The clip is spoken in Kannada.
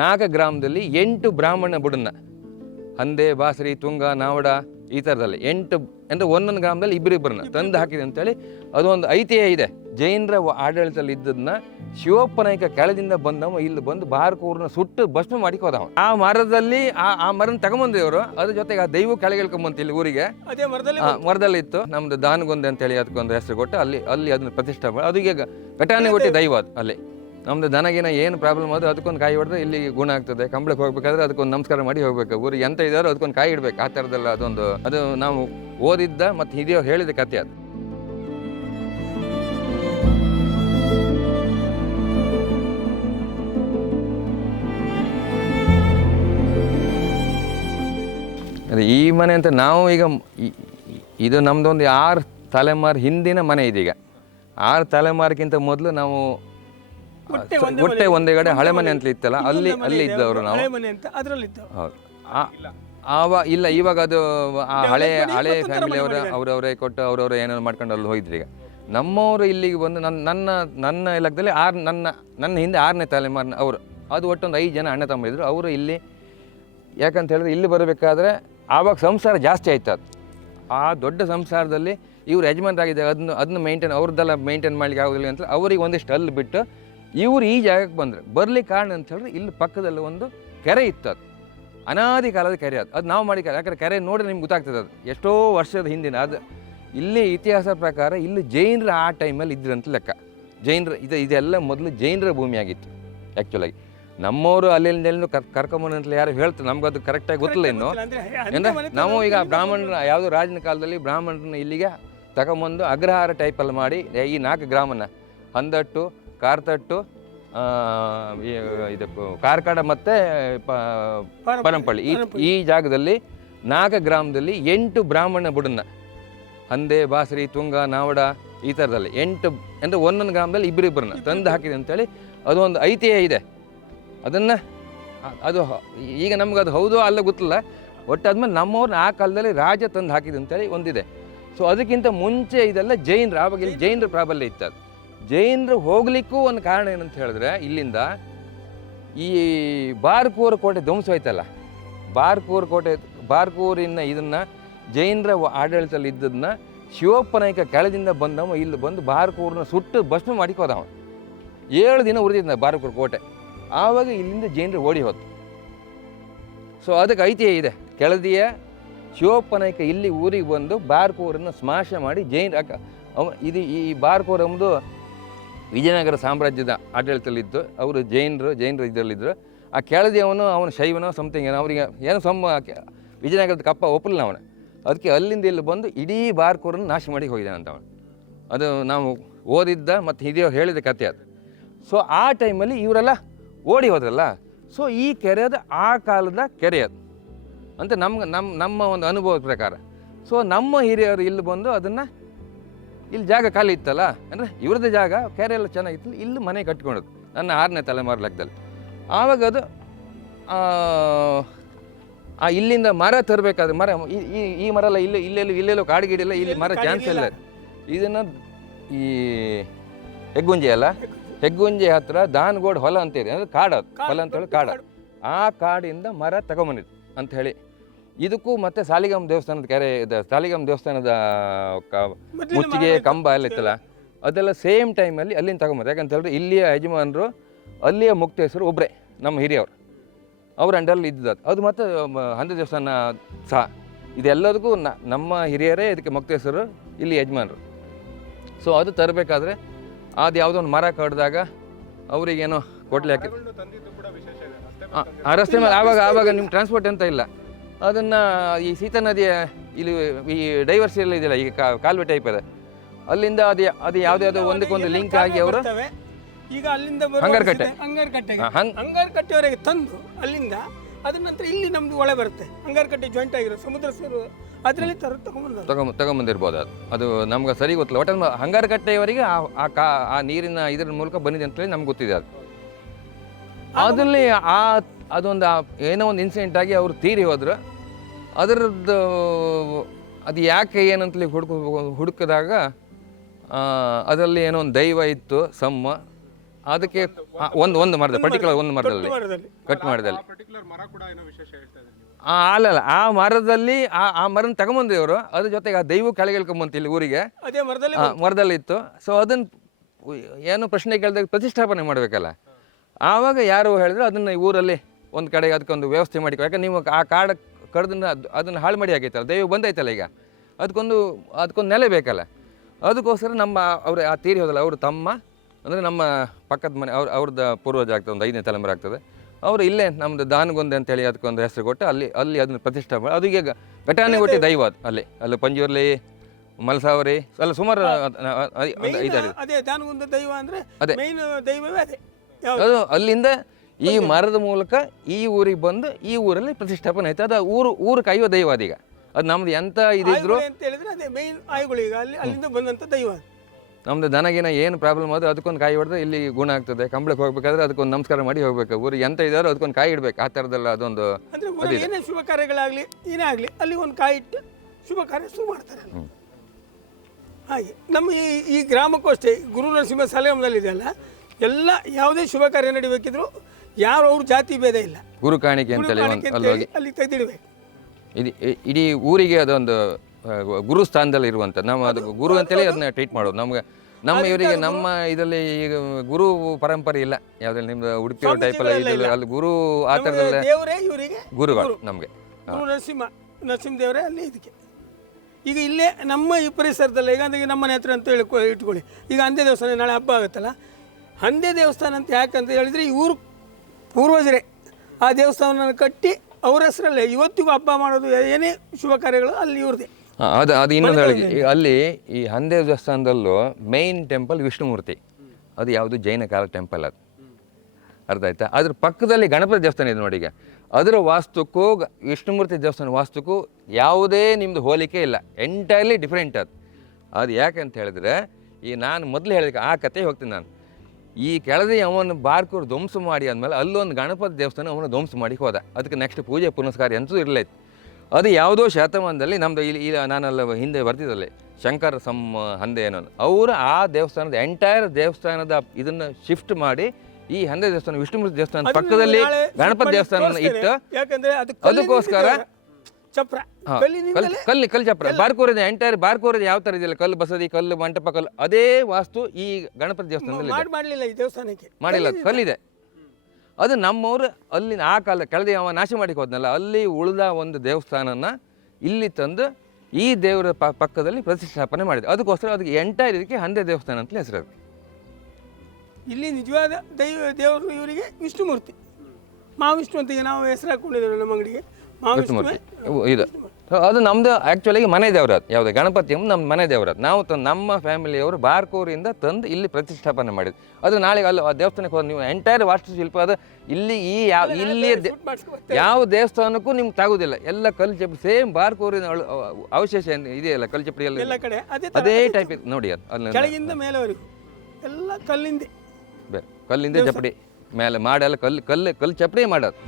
ನಾಲ್ಕು ಗ್ರಾಮದಲ್ಲಿ ಎಂಟು ಬ್ರಾಹ್ಮಣ ಬುಡನ್ನ. ಹಂದೆ ಬಾಸರಿ ತುಂಗ ನಾವಡ ಈ ಥರದಲ್ಲಿ ಎಂಟು ಅಂದರೆ ಒಂದೊಂದು ಗ್ರಾಮದಲ್ಲಿ ಇಬ್ಬರಿಬ್ಬರನ್ನ ತಂದು ಹಾಕಿದೆ ಅಂತೇಳಿ ಅದೊಂದು ಐತಿಹ್ಯ ಇದೆ. ಜೈನರ ಆಡಳಿತದಲ್ಲಿ ಇದ್ದದನ್ನ ಶಿವಪ್ಪ ನಾಯ್ಕ ಕೆಳದಿಂದ ಬಂದವ ಇಲ್ಲಿ ಬಂದು ಬಾರ್ಕೂರ್ನ ಸುಟ್ಟು ಭಸ್ಮ ಮಾಡಿ ಹೋದವ ಆ ಮರದಲ್ಲಿ ಆ ಆ ಮರನ ತಗೊಂಬಂದಿವರು ಅದ್ರ ಜೊತೆಗೆ ಆ ದೈವ ಕೆಳಗಿಳ್ಕೊಂಬಂತ ಇಲ್ಲಿ ಊರಿಗೆ. ಅದೇ ಮರದಲ್ಲಿ ಇತ್ತು ನಮ್ದು ದಾನಗೊಂದೆ ಅಂತೇಳಿ ಅದಕ್ಕೊಂದು ಹೆಸರು ಕೊಟ್ಟು ಅಲ್ಲಿ ಅಲ್ಲಿ ಅದನ್ನ ಪ್ರತಿಷ್ಠೆ ಅದಕ್ಕೆ ಅದು ಈಗ ಘಟಾನುಘಟಿ ದೈವ ಅದು ಅಲ್ಲಿ. ನಮ್ದು ದನಗಿನ ಏನು ಪ್ರಾಬ್ಲಮ್ ಅದು ಅದಕ್ಕೊಂದು ಕಾಯಿ ಹೊಡೆದ್ರೆ ಇಲ್ಲಿ ಗುಣ ಆಗ್ತದೆ. ಕಂಬಳಕ್ಕೆ ಹೋಗ್ಬೇಕಾದ್ರೆ ಅದಕ್ಕೊಂದು ನಮಸ್ಕಾರ ಮಾಡಿ ಹೋಗ್ಬೇಕು. ಊರು ಎಂತ ಇದಾರೋ ಅದಕ್ಕೊಂದು ಕಾಯಿ ಇಡ್ಬೇಕು. ಆ ಥರದ್ದೆಲ್ಲ ಅದೊಂದು, ಅದು ನಾವು ಓದಿದ್ದ ಮತ್ತು ಹಿರಿಯವ್ರು ಹೇಳಿದ ಕಥೆ ಅದು. ಅದೇ ಈ ಮನೆ ಅಂತ ನಾವು ಈಗ ಇದು ನಮ್ದೊಂದು ಆರು ತಲೆಮಾರು ಹಿಂದಿನ ಮನೆ ಇದೀಗ. ಆರು ತಲೆಮಾರಿಗಿಂತ ಮೊದಲು ನಾವು ಹೊಟ್ಟೆ ಸ- ಒಂದೇ ಕಡೆ ಹಳೆ ಮನೆ ಅಂತ ಇತ್ತಲ್ಲ ಅಲ್ಲಿ ಅಲ್ಲಿ ಇದ್ದವರು ನಾವು. ಹಳೆ ಮನೆ ಅಂತ ಅದರಲ್ಲಿ ಹೌದು. ಆ- ಆವ ಇಲ್ಲ ಇವಾಗ ಅದು ಆ ಹಳೆ ಹಳೆ ಫ್ಯಾಮಿಲಿ ಅವರ ಅವರವರೇ ಕೊಟ್ಟು ಅವರವರೇ ಏನಾದ್ರು ಮಾಡ್ಕೊಂಡು ಅಲ್ಲಿ ಹೋಗಿದ್ರು ಈಗ. ನಮ್ಮವರು ಇಲ್ಲಿಗೆ ಬಂದು ನನ್ನ ನನ್ನ ನನ್ನ ಇಲಾಖದಲ್ಲಿ ಆರು ನನ್ನ ನನ್ನ ಹಿಂದೆ ಆರನೇ ತಲೆಮಾರಿನ ಅವರು. ಅದು ಒಟ್ಟೊಂದು ಐದು ಜನ ಅಣ್ಣ ತಮ್ಮ ಇದ್ರು ಅವರು ಇಲ್ಲಿ ಯಾಕಂತ ಹೇಳಿದ್ರೆ ಇಲ್ಲಿ ಬರಬೇಕಾದ್ರೆ ಆವಾಗ ಸಂಸಾರ ಜಾಸ್ತಿ ಆಯ್ತು ಅದು. ಆ ದೊಡ್ಡ ಸಂಸಾರದಲ್ಲಿ ಇವ್ರು ಯಜಮಾನರಾಗಿದ್ದಾಗ ಅದನ್ನ ಅದನ್ನ ಮೇಂಟೈನ್ ಅವ್ರದ್ದೆಲ್ಲ ಮೇಂಟೈನ್ ಮಾಡ್ಲಿಕ್ಕೆ ಆಗೋದಿಲ್ಲ ಅಂತ ಅವ್ರಿಗೆ ಒಂದಿಷ್ಟು ಅಲ್ಲಿ ಬಿಟ್ಟು ಇವ್ರು ಈ ಜಾಗಕ್ಕೆ ಬಂದರು ಬರ್ಲಿಕ್ಕೆ ಕಾರಣ ಅಂತ ಹೇಳಿದ್ರೆ ಇಲ್ಲಿ ಪಕ್ಕದಲ್ಲಿ ಒಂದು ಕೆರೆ ಇತ್ತು ಅದು. ಅನಾದಿ ಕಾಲದ ಕೆರೆ ಅದು. ಅದು ನಾವು ಮಾಡಿ ಕೆರೆ. ಯಾಕಂದ್ರೆ ಕೆರೆ ನೋಡಿ ನಿಮ್ಗೆ ಗೊತ್ತಾಗ್ತದೆ ಅದು. ಎಷ್ಟೋ ವರ್ಷದ ಹಿಂದಿನ ಅದು. ಇಲ್ಲಿ ಇತಿಹಾಸ ಪ್ರಕಾರ ಇಲ್ಲಿ ಜೈನರ ಆ ಟೈಮಲ್ಲಿ ಇದ್ರಂತ ಲೆಕ್ಕ. ಜೈನರ ಇದು ಇದೆಲ್ಲ ಮೊದಲು ಜೈನರ ಭೂಮಿಯಾಗಿತ್ತು ಆ್ಯಕ್ಚುಲಾಗಿ ನಮ್ಮವರು ಅಲ್ಲಿಂದ ಎಲ್ಲೂ ಕರ್ ಅಂತ ಯಾರು ಹೇಳ್ತಾರೆ. ನಮ್ಗೆ ಅದು ಕರೆಕ್ಟಾಗಿ ಗೊತ್ತಿಲ್ಲ ಇನ್ನು. ಅಂದ್ರೆ ನಾವು ಈಗ ಬ್ರಾಹ್ಮಣರ ಯಾವುದೋ ರಾಜನ ಕಾಲದಲ್ಲಿ ಬ್ರಾಹ್ಮಣರನ್ನ ಇಲ್ಲಿಗೆ ತಗೊಂಬಂದು ಅಗ್ರಹಾರ ಟೈಪಲ್ಲಿ ಮಾಡಿ ಈ ನಾಲ್ಕು ಗ್ರಾಮನ ಹಂದಟ್ಟು ಕಾರ್ತಟ್ಟು ಇದು ಕಾರ್ಕಾಡ ಮತ್ತು ಪರಂಪಳ್ಳಿ. ಈ ಈ ಜಾಗದಲ್ಲಿ ನಾಗ ಗ್ರಾಮದಲ್ಲಿ ಎಂಟು ಬ್ರಾಹ್ಮಣ ಬುಡನ್ನ ಹಂದೆ ಬಾಸರಿ ತುಂಗ ನಾವಡ ಈ ಥರದಲ್ಲಿ ಎಂಟು ಅಂದರೆ ಒಂದೊಂದು ಗ್ರಾಮದಲ್ಲಿ ಇಬ್ಬರಿಬ್ಬರನ್ನ ತಂದು ಹಾಕಿದೆ ಅಂತೇಳಿ ಒಂದು ಐತಿಹ್ಯ ಇದೆ. ಅದನ್ನು ಅದು ಈಗ ನಮ್ಗೆ ಅದು ಹೌದೋ ಅಲ್ಲ ಗೊತ್ತಿಲ್ಲ. ಒಟ್ಟು ಆದ್ಮೇಲೆ ನಮ್ಮವ್ರನ್ನ ಆ ಕಾಲದಲ್ಲಿ ರಾಜ ತಂದು ಹಾಕಿದೆ ಅಂತೇಳಿ ಒಂದಿದೆ. ಸೊ ಅದಕ್ಕಿಂತ ಮುಂಚೆ ಇದೆಲ್ಲ ಜೈನರ ಆವಾಗ ಇಲ್ಲಿ ಜೈನರ ಪ್ರಾಬಲ್ಯ ಇತ್ತು ಅದು. ಜೈನರು ಹೋಗ್ಲಿಕ್ಕೂ ಒಂದು ಕಾರಣ ಏನಂತ ಹೇಳಿದ್ರೆ, ಇಲ್ಲಿಂದ ಈ ಬಾರ್ಕೂರು ಕೋಟೆ ಧ್ವಂಸವಾಯ್ತಲ್ಲ ಬಾರ್ಕೂರು ಕೋಟೆ, ಬಾರ್ಕೂರಿನ ಇದನ್ನ ಜೈನರ ಆಡಳಿತದಲ್ಲಿ ಇದ್ದದನ್ನ ಶಿವಪ್ಪ ನಾಯ್ಕ ಕೆಳದಿಂದ ಬಂದವ, ಇಲ್ಲಿ ಬಂದು ಬಾರ್ಕೂರನ್ನ ಸುಟ್ಟು ಭಸ್ಮ ಮಾಡಿಕ್ ಹೋದವ ಏಳು ದಿನ ಉರಿದಿದ್ದ ಬಾರ್ಕೂರ್ ಕೋಟೆ. ಆವಾಗ ಇಲ್ಲಿಂದ ಜೈನರು ಓಡಿ ಹೋದ್ರು. ಸೊ ಅದಕ್ಕೆ ಐತಿಹ್ಯ ಇದೆ. ಕೆಳದಿಯ ಶಿವಪ್ಪ ನಾಯ್ಕ ಇಲ್ಲಿ ಊರಿಗೆ ಬಂದು ಬಾರ್ಕೂರನ್ನು ಸ್ಮಾಶ ಮಾಡಿ ಜೈನ್ ಅಕ ಅವ ಇದು ಈ ಬಾರ್ಕೂರ್ ಎಂಬುದು ವಿಜಯನಗರ ಸಾಮ್ರಾಜ್ಯದ ಆಡಳಿತದಲ್ಲಿದ್ದು, ಅವರು ಜೈನರು ಜೈನರು ಇದರಲ್ಲಿದ್ದರು. ಆ ಕೆಳದಿಯವನು, ಅವನು ಶೈವನೋ ಸಮಥಿಂಗ್ ಏನೋ, ಅವರಿಗೆ ಏನೋ ಸಮ ವಿಜಯನಗರದ ಕಪ್ಪ ಒಪ್ಪಲಿಲ್ಲ ಅವನು. ಅದಕ್ಕೆ ಅಲ್ಲಿಂದ ಇಲ್ಲಿ ಬಂದು ಇಡೀ ಬಾರ್ಕೂರನ್ನು ನಾಶ ಮಾಡಿ ಹೋಗಿದ್ದಾನಂತ ಅವನು. ಅದು ನಾವು ಓದಿದ್ದ ಮತ್ತು ಹಿರಿಯವ್ರು ಹೇಳಿದ ಕಥೆ ಅದು. ಸೊ ಆ ಟೈಮಲ್ಲಿ ಇವರೆಲ್ಲ ಓಡಿ ಹೋದ್ರಲ್ಲ? ಸೊ ಈ ಕೆರೆದು ಆ ಕಾಲದ ಕೆರೆ ಅದು. ಅಂತ ನಮ್ಗೆ ನಮ್ಮ ನಮ್ಮ ಒಂದು ಅನುಭವದ ಪ್ರಕಾರ. ಸೊ ನಮ್ಮ ಹಿರಿಯರು ಇಲ್ಲಿ ಬಂದು ಅದನ್ನು ಇಲ್ಲಿ ಜಾಗ ಖಾಲಿ ಇತ್ತಲ್ಲ? ಅಂದರೆ ಇವ್ರದ್ದು ಜಾಗ ಕೆರೆ ಎಲ್ಲ ಚೆನ್ನಾಗಿತ್ತು ಇಲ್ಲಿ ಮನೆ ಕಟ್ಕೊಂಡದ್ದು ನನ್ನ ಆರನೇ ತಲೆಮಾರು ಲೆಕ್ಕದಲ್ಲಿ. ಆವಾಗ ಅದು ಆ, ಇಲ್ಲಿಂದ ಮರ ತರಬೇಕಾದ್ರೆ ಮರ ಈ- ಈ ಈ ಮರ ಎಲ್ಲ ಇಲ್ಲಿ ಇಲ್ಲೆಲ್ಲೂ ಇಲ್ಲೆಲ್ಲೋ ಕಾಡು ಗಿಡಿಲ್ಲ ಇಲ್ಲಿ ಮರ ಚಾನ್ಸ್ ಇಲ್ಲ. ಇದನ್ನು ಈ ಹೆಗ್ಗುಂಜೆ ಅಲ್ಲ? ಹೆಗ್ಗುಂಜೆ. ಹತ್ರ ದಾನ್ಗೋಡ್ ಹೊಲ ಅಂತ ಇದೆ. ಅಂದ್ರೆ ಕಾಡು ಹೊಲ ಅಂತ ಹೇಳಿ ಕಾಡು. ಆ ಕಾಡಿಂದ ಮರ ತಗೊಂಬಂದಿದ್ದು ಅಂತ ಹೇಳಿ. ಇದಕ್ಕೂ ಮತ್ತೆ ಸಾಲಿಗಾಮ ದೇವಸ್ಥಾನದ ಕೆರೆ ಇದೆ. ಸಾಲಿಗ್ರಾಮ ದೇವಸ್ಥಾನದ ಮುಚ್ಚಿಗೆ ಕಂಬ ಎಲ್ಲ ಇತ್ತಲ್ಲ ಅದೆಲ್ಲ ಸೇಮ್ ಟೈಮಲ್ಲಿ ಅಲ್ಲಿಂದ ತಗೊಂಬಂದು ಯಾಕಂತ ಹೇಳಿದ್ರೆ ಇಲ್ಲಿಯ ಯಜಮಾನರು ಅಲ್ಲಿಯ ಮುಕ್ತೇಶ್ವರು ಒಬ್ಬರೇ ನಮ್ಮ ಹಿರಿಯವರು. ಅವ್ರ ಅಂಡಲ್ಲಿ ಇದ್ದದ್ದು. ಅದು ಮತ್ತು ಹಂದ ದೇವಸ್ಥಾನ ಸಹ. ಇದೆಲ್ಲದಕ್ಕೂ ನ- ನಮ್ಮ ಹಿರಿಯರೇ ಇದಕ್ಕೆ ಮುಕ್ತೇಶ್ವರರು ಇಲ್ಲಿ ಯಜಮಾನರು. ಸೊ ಅದು ತರಬೇಕಾದ್ರೆ ಅದು ಯಾವುದೋ ಒಂದು ಮರ ಕಡ್ದಾಗ ಅವರಿಗೇನೋ ಕೊಡ್ಲಿ ಹಾಕಿ ರಸ್ತೆ ಮೇಲೆ ಆವಾಗ ಆವಾಗ ನಿಮ್ಮ ಟ್ರಾನ್ಸ್ಪೋರ್ಟ್ ಅಂತ ಇಲ್ಲ. ಅದನ್ನು ಈ ಸೀತಾ ನದಿಯ ಇಲ್ಲಿ ಈ ಡೈವರ್ಸ್ ಎಲ್ಲ ಇದೆಯಲ್ಲ ಈಗ ಕಾಲುವೆ ಟೈಪ್ ಇದೆ ಅಲ್ಲಿಂದ ಅದು ಅದು ಯಾವುದೇ ಯಾವುದೋ ಒಂದಕ್ಕೊಂದು ಲಿಂಕ್ ಆಗಿ ಅವರು ಬರ್ತವೆ. ಈಗ ಅಲ್ಲಿಂದ ಬರುವ ಹಾ, ಹಂಗ್- ಹಂಗರಕಟ್ಟೆವರೆಗೆ ತಂದು ಅಲ್ಲಿಂದ ಅದ್ರ ನಂತರ ಇಲ್ಲಿ ನಮ್ದು ಒಳೆ ಬರುತ್ತೆ. ಹಂಗರಕಟ್ಟೆ ಜಾಯಿಂಟ್ ಆಗಿರೋ ಸಮುದ್ರ ಸೇರು ಅದರಲ್ಲಿ ತರ ತಗೊಂಡ್ಬಂದ ತಗೊಂಬ ತಗೊಂಬಂದಿರ್ಬೋದು ಅದು. ಅದು ನಮ್ಗೆ ಸರಿ ಗೊತ್ತಿಲ್ಲ. ಹಂಗಾರಕಟ್ಟೆಯವರೆಗೆ ಆ ಆ ಕಾ ಆ ನೀರಿನ ಇದರ ಮೂಲಕ ಬಂದಿದೆ ಅಂತೇಳಿ ನಮ್ಗೆ ಗೊತ್ತಿದೆ ಅದು. ಅದರಲ್ಲಿ ಆ ಅದೊಂದು ಆ ಏನೋ ಒಂದು ಇನ್ಸಿಡೆಂಟ್ ಆಗಿ ಅವರು ತೀರಿ ಹೋದ್ರು. ಅದರದ್ದು ಅದು ಯಾಕೆ ಏನಂತಲಿ ಹುಡುಕ ಹುಡುಕಿದಾಗ ಅದರಲ್ಲಿ ಏನೋ ಒಂದು ದೈವ ಇತ್ತು ಸಮ್ಮ. ಅದಕ್ಕೆ ಒಂದು ಒಂದು ಮರದ ಪರ್ಟಿಕ್ಯುಲರ್ ಒಂದು ಮರದಲ್ಲಿ ಕಟ್ ಮಾಡಿದಲ್ಲಿ ಪರ್ಟಿಕ್ಯುಲರ್ ಮರ ಕೂಡ ಏನೋ ವಿಶೇಷ ಹೇಳ್ತಾ ಇದ್ದಾರೆ ನೀವು. ಆ ಅಲ್ಲಲ್ಲ ಆ ಮರದಲ್ಲಿ ಆ ಆ ಮರನ ತಗೊಂಬಂದ್ರಿ ಅವರು ಅದ್ರ ಜೊತೆಗೆ ಆ ದೈವ ಕೆಳಗೆ ಇಳ್ಕೊಂಬಂತ ಇಲ್ಲಿ ಊರಿಗೆ. ಅದೇ ಮರದಲ್ಲಿ ಮರದಲ್ಲಿ ಇತ್ತು. ಸೊ ಅದನ್ನ ಏನು ಪ್ರಶ್ನೆ ಕೇಳಿದಾಗ ಪ್ರತಿಷ್ಠಾಪನೆ ಮಾಡಬೇಕಲ್ಲ. ಆವಾಗ ಯಾರು ಹೇಳಿದ್ರು ಅದನ್ನ ಈ ಊರಲ್ಲಿ ಒಂದು ಕಡೆಗೆ ಅದಕ್ಕೊಂದು ವ್ಯವಸ್ಥೆ ಮಾಡಿ ಯಾಕಂದ್ರೆ ನೀವು ಆ ಕಾಡ ಕಡ್ದನ್ನ ಅದು ಅದನ್ನು ಹಾಳು ಮಾಡಿ ಆಗೈತಲ್ಲ ದೈವ ಬಂದೈತಲ್ಲ ಈಗ. ಅದಕ್ಕೊಂದು ಅದಕ್ಕೊಂದು ನೆಲೆ ಬೇಕಲ್ಲ. ಅದಕ್ಕೋಸ್ಕರ ನಮ್ಮ ಅವ್ರು ಆ ತೀರಿ ಹೋದಲ್ಲ ಅವರು ತಮ್ಮ ಅಂದರೆ ನಮ್ಮ ಪಕ್ಕದ ಮನೆ ಅವ್ರ ಅವ್ರದ್ದು ಪೂರ್ವಜ ಆಗ್ತದೆ ಒಂದು ಐದನೇ ತಲೆಮಾರು ಆಗ್ತದೆ. ಅವರು ಇಲ್ಲೇ ನಮ್ಮದು ದಾನಗೊಂದೆ ಅಂತೇಳಿ ಅದಕ್ಕೊಂದು ಹೆಸರು ಕೊಟ್ಟು ಅಲ್ಲಿ ಅಲ್ಲಿ ಅದನ್ನು ಪ್ರತಿಷ್ಠಾಪನೆ ಅದು ಈಗ ಘಟಾನುಘಟಿ ದೈವ ಅದು ಅಲ್ಲಿ ಅಲ್ಲಿ ಪಂಜುರ್ಲಿ ಮಲ್ಸಾವರಿ ಅಲ್ಲ ಸುಮಾರು ಅದ್- ದಾನಗೊಂದ ದೈವ ಅಂದ್ರೆ ಅದೇ. ದೈವವೇ ಅದೇ. ಅದು ಅಲ್ಲಿಂದ ಈ ಮರದ ಮೂಲಕ ಈ ಊರಿಗೆ ಬಂದು ಈ ಊರಲ್ಲಿ ಪ್ರತಿಷ್ಠಾಪನೆ ಆಯ್ತು. ಅದು ಊರು ಊರು ಕಾಯುವ ದೈವ ಅದೀಗ ಅದು ನಮ್ದು ಎಂತ ಇದ್ರು ಅಂತ ಹೇಳಿದ್ರೆ ಅದೇ ಮೇನ್ ಆಯ್ಗಳು ಈಗ. ಅಲ್ಲಿ ಅಲ್ಲಿಂದ ಬಂದಂತ ದೈವ ಅದು. ನಮ್ದು ದನಗಿನ ಏನು ಪ್ರಾಬ್ಲಮ್ ಆದ್ರೆ ಅದಕ್ಕೊಂದು ಕಾಯಿ ಹೊಡೆದ್ರೆ ಇಲ್ಲಿ ಗುಣ ಆಗ್ತದೆ. ಕಂಬಳಕ್ಕೆ ಹೋಗ್ಬೇಕಾದ್ರೆ ಅದಕ್ಕೊಂದು ನಮಸ್ಕಾರ ಮಾಡಿ ಹೋಗ್ಬೇಕು. ಊರು ಎಂತ ಇದಾರೋ ಅದಕ್ಕೊಂದು ಕಾಯಿ ಇಡ್ಬೇಕು. ಆ ಥರದ್ದೆಲ್ಲ ಅದೊಂದು ಅಂದ್ರೆ ಊರಲ್ಲಿ ಏನೇ ಶುಭ ಕಾರ್ಯಗಳಾಗ್ಲಿ ಏನೇ ಆಗ್ಲಿ ಅಲ್ಲಿ ಒಂದು ಕಾಯಿ ಇಟ್ಟು ಶುಭ ಕಾರ್ಯ ಶುರು ಮಾಡ್ತಾರೆ. ಹಾಗೆ. ನಮ್ಮ ಈ ಈ ಗ್ರಾಮಕ್ಕೂ ಅಷ್ಟೇ. ಗುರು ನರಸಿಂಹ ಸಲಗಮದಲ್ಲಿ ಇದೆಯಲ್ಲ ಎಲ್ಲ ಯಾವುದೇ ಶುಭ ಕಾರ್ಯ ನಡಿಬೇಕಿದ್ರು ಯಾರು ಅವ್ರ ಜಾತಿ ಭೇದ ಇಲ್ಲ. ಗುರು ಕಾಣಿಕೆ ಅಂತೇಳಿ ಒಂದು ಅಲ್ಲಿ ಹೋಗಿ ಅಲ್ಲಿ ತೆಗೆದಿಡ್ಬೇಕು. ಇಡೀ ಇಡೀ ಊರಿಗೆ ಅದೊಂದು ಆ, ಗುರು ಸ್ಥಾನದಲ್ಲಿ ಇರುವಂಥ ನಾವು ಅದು ಗುರು ಅಂತೇಳಿ ಅದನ್ನ ಟ್ರೀಟ್ ಮಾಡೋದು. ನಮ್ಗೆ ನಮ್ಮ ಇವರಿಗೆ ನಮ್ಮ ಇದರಲ್ಲಿ ಈಗ ಗುರು ಪರಂಪರೆ ಇಲ್ಲ. ಯಾವ್ದ್ರಲ್ಲಿ ನಿಮ್ದು ಉಡುಪಿ ಟೈಪ್ ಇದೆಲ್ಲ ಅಲ್ಲಿ ಗುರು ಆ ಥರದಲ್ಲ ದೇವರೇ ಇವರಿಗೆ ಗುರುಗಳು ನಮಗೆ. ಗುರು ನರಸಿಂಹ ನರಸಿಂಹ ದೇವರೇ ಅಲ್ಲಿ ಇದಕ್ಕೆ. ಈಗ ಇಲ್ಲೇ ನಮ್ಮ ಈ ಪರಿಸರದಲ್ಲಿ ಈಗ ಅಂದ್ರೆ ಈಗ ನಮ್ಮ ಮನೆ ಹತ್ರ ಅಂತ ಹೇಳಿ ಇಟ್ಕೊಳ್ಳಿ. ಈಗ ಅಂದೇ ದೇವಸ್ಥಾನ ನಾಳೆ ಹಬ್ಬ ಆಗುತ್ತಲ್ಲ. ಹಂದೆ ದೇವಸ್ಥಾನ ಅಂತ ಯಾಕಂತ ಹೇಳಿದ್ರೆ ಇವರು ಪೂರ್ವಜರೇ ಆ ದೇವಸ್ಥಾನವನ್ನು ಕಟ್ಟಿ ಅವ್ರ ಹೆಸರಲ್ಲೇ ಇವತ್ತಿಗೂ ಹಬ್ಬ ಮಾಡೋದು ಏನೇ ಶುಭ ಕಾರ್ಯಗಳು ಅಲ್ಲಿ ಇವ್ರದೇ ಅದು ಅದು ಇನ್ನೊಂದು ಹೇಳಿ ಅಲ್ಲಿ ಈ ಹಂದೇ ದೇವಸ್ಥಾನದಲ್ಲೂ ಮೇನ್ ಟೆಂಪಲ್ ವಿಷ್ಣುಮೂರ್ತಿ. ಅದು ಯಾವುದು ಜೈನ ಕಾಲ ಟೆಂಪಲ್ ಅದು. ಅರ್ಥ ಆಯ್ತಾ? ಅದ್ರ ಪಕ್ಕದಲ್ಲಿ ಗಣಪತಿ ದೇವಸ್ಥಾನ ಇದೆ ನೋಡಿ ಈಗ. ಅದರ ವಾಸ್ತುಕ್ಕೂ ಗ- ವಿಷ್ಣುಮೂರ್ತಿ ದೇವಸ್ಥಾನ ವಾಸ್ತುಕ್ಕೂ ಯಾವುದೇ ನಿಮ್ಮದು ಹೋಲಿಕೆ ಇಲ್ಲ. ಎಂಟೈರ್ಲಿ ಡಿಫ್ರೆಂಟ್ ಅದು. ಅದು ಯಾಕೆ ಅಂತ ಹೇಳಿದ್ರೆ ಈ ನಾನು ಮೊದಲು ಹೇಳಿದ ಆ ಕತೆ ಹೋಗ್ತೀನಿ ನಾನು. ಈ ಕೆಳದಿ ಅವನ ಬಾರ್ಕೂರು ಧ್ವಂಸ ಮಾಡಿ ಅಂದಮೇಲೆ ಅಲ್ಲೊಂದು ಗಣಪತಿ ದೇವಸ್ಥಾನ ಅವನು ಧ್ವಂಸ ಮಾಡಿ ಹೋದ. ಅದಕ್ಕೆ ನೆಕ್ಸ್ಟ್ ಪೂಜೆ ಪುನಸ್ಕಾರ ಅಂತೂ ಇರಲೈತೆ ಅದು ಯಾವುದೋ ಶತಮಾನದಲ್ಲಿ ನಮ್ಮದು ಇಲ್ಲಿ ಇಲ್ಲಿ ನಾನಲ್ಲ ಹಿಂದೆ ಬರ್ತಿದ್ದಲ್ಲಿ ಶಂಕರ ಸಮ್ ಹಂದೆ ಏನೋ ಅವರು ಆ ದೇವಸ್ಥಾನದ ಎಂಟೈರ್ ದೇವಸ್ಥಾನದ ಇದನ್ನು ಶಿಫ್ಟ್ ಮಾಡಿ ಈ ಹಂದೆ ದೇವಸ್ಥಾನ ವಿಷ್ಣುಮೂರ್ತಿ ದೇವಸ್ಥಾನ ಪಕ್ಕದಲ್ಲಿ ಗಣಪತಿ ದೇವಸ್ಥಾನವನ್ನ ದೇವಸ್ಥಾನ ಇಟ್ಟು ಅದಕ್ಕೋಸ್ಕರ ಚಪ್ರ. ಹಾ, ಕಲ್ಲಿನಿಂದಲೇ ಕಲ್ ಕಲ್ಲಿ ಕಲ್ಲು ಚಪ್ರ. ಬಾರ್ಕೋರಿದೆ ಎಂಟೈರ್ ಬಾರ್ಕೋರಿದೆ ಯಾವ ತರ ಇದೆಯಲ್ಲ? ಕಲ್ಲು ಬಸದಿ ಕಲ್ಲು ಮಂಟಪ ಕಲ್ಲು ಅದೇ ವಾಸ್ತು ಈ ಗಣಪತಿ ದೇವಸ್ಥಾನದಲ್ಲಿ ಇದೆ. ಮಾಡಿ ಮಾಡಲಿಲ್ಲ ಈ ದೇವಸ್ಥಾನಕ್ಕೆ. ಮಾಡಿಲ್ಲ ಅದು ಕಲ್ಲಿದೆ. ಅದು ನಮ್ಮವರು ಅಲ್ಲಿ ಆ ಕಾಲ ಕೆಳದಿ ಅವ ನಾಶ ಮಾಡಿ ಹೋದ್ನಲ್ಲ ಅಲ್ಲಿ ಉಳಿದ ಒಂದು ದೇವಸ್ಥಾನನ ಇಲ್ಲಿ ತಂದು ಈ ದೇವರ ಪ ಪಕ್ಕದಲ್ಲಿ ಪ್ರತಿಷ್ಠಾಪನೆ ಮಾಡಿದೆ. ಅದಕ್ಕೋಸ್ಕರ ಅದಕ್ಕೆ ಎಂಟೈರ್ ಇದಕ್ಕೆ ಹಂದೆ ದೇವಸ್ಥಾನ ಅಂತಲೇ ಹೆಸರು. ಇಲ್ಲಿ ನಿಜವಾದ ದೈವ ದೇವರು ಇವರಿಗೆ ವಿಷ್ಣುಮೂರ್ತಿ. ಮಹಾವಿಷ್ಣು ಅಂತ ನಾವು ಹೆಸರು ಹಾಕೊಂಡಿದ್ದೇವೆ ನಮ್ಮ ಅಂಗಡಿಗೆ. ಇದು. ಸೊ ಅದು ನಮ್ದು ಆ್ಯಕ್ಚುಲಾಗಿ ಮನೆ ದೇವ್ರು ಅದು ಯಾವುದೇ ಗಣಪತಿ ಎಂಬುದು ನಮ್ಮ ಮನೆ ದೇವ್ರು ಅದು ನಾವು ತಂದು ನಮ್ಮ ಫ್ಯಾಮಿಲಿಯವರು ಬಾರ್ಕೂರಿಂದ ತಂದು ಇಲ್ಲಿ ಪ್ರತಿಷ್ಠಾಪನೆ ಮಾಡಿದ್ವಿ ಅದು ನಾಳೆ ಅಲ್ಲಿ ಆ ದೇವಸ್ಥಾನಕ್ಕೆ ಹೋದ ನೀವು ಎಂಟೈರ್ ವಾಸ್ತುಶಿಲ್ಪ ಅದು. ಇಲ್ಲಿ ಈ ಯಾವ ಇಲ್ಲಿ ಯಾವ ದೇವಸ್ಥಾನಕ್ಕೂ ನಿಮ್ಗೆ ತಾಗುದಿಲ್ಲ. ಎಲ್ಲ ಕಲ್ಲು ಚಪ್ಪಡಿ ಸೇಮ್ ಬಾರ್ಕೂರಿನ ಅಳು- ಅವ- ಅವಶೇಷ ಏನ್ ಇದೆಯಲ್ಲ ಕಲ್ಲು ಚಪ್ಪಡಿಯಲ್ಲಿ ಎಲ್ಲ ಕಡೆ ಅದೇ ತರ ಅದೇ ಟೈಪ್ ನೋಡಿ ಅದು ಅಲ್ಲಿ ಕೆಳಗಿಂದ ಮೇಲವರೆಗೂ. ಎಲ್ಲ ಕಲ್ಲಿಂದೆ. ಬೇರೆ. ಕಲ್ಲಿಂದ ಚಪ್ಪಡಿ. ಮೇಲೆ ಮಾಡೆಲ್ಲ ಕಲ್ಲು ಕಲ್ಲು ಕಲ್ಲು ಚಪ್ಪಡಿ ಮಾಡೋದು.